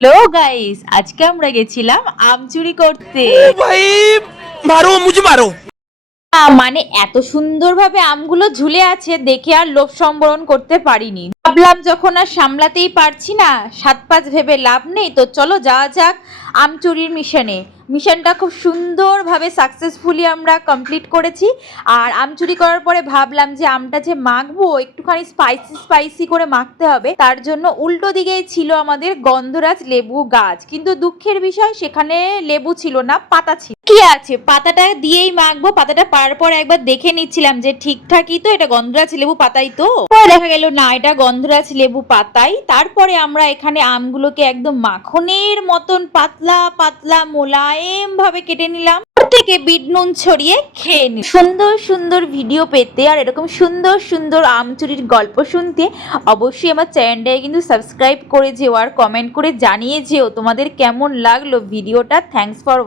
Hello guys, আজকে আমরা গেছিলাম আম চুরি করতে। ओ भाई मारो मुझे मारो। মানে এত সুন্দরভাবে আমগুলো ঝুলে আছে দেখে আর লোভ সম্বরণ করতে পারিনি। ভাবলাম যখন আর সামলাতেই পারছি না, সাত পাঁচ ভেবে লাভ নেই, তো চলো যাওয়া যাক আম চুরির মিশনে। মিশনটা খুব সুন্দরভাবে সাকসেসফুলি আমরা কমপ্লিট করেছি। আর আম চুরি করার পরে ভাবলাম যে আমটা যে মাখবো একটুখানি স্পাইসি স্পাইসি করে মাখতে হবে, তার জন্য উল্টো দিকেই ছিল আমাদের গন্ধরাজ লেবু গাছ, কিন্তু দুঃখের বিষয় সেখানে লেবু ছিল না, পাতা ছিল। কি আছে, পাতাটা দিয়েই মাখবো। পাতাটা পারার পর একবার দেখে নিচ্ছিলাম যে ঠিকঠাকই তো, এটা গন্ধরাজ লেবু পাতাই তো। পরে দেখা গেল না, এটা গন্ধরাজ লেবু পাতাই। তারপরে আমরা এখানে আমগুলোকে একদম মাখনের মতন পাতলা পাতলা মোলায়েম ভাবে কেটে নিলাম, থেকে বিট নুন ছড়িয়ে খেয়ে নি। সুন্দর সুন্দর ভিডিও পেতে আর এরকম সুন্দর সুন্দর আম চুরির গল্প শুনতে অবশ্যই আমার চ্যানেলটাকে কিন্তু সাবস্ক্রাইব করে যেও আর কমেন্ট করে জানিয়ে যেও তোমাদের কেমন লাগলো ভিডিওটা। Thanks for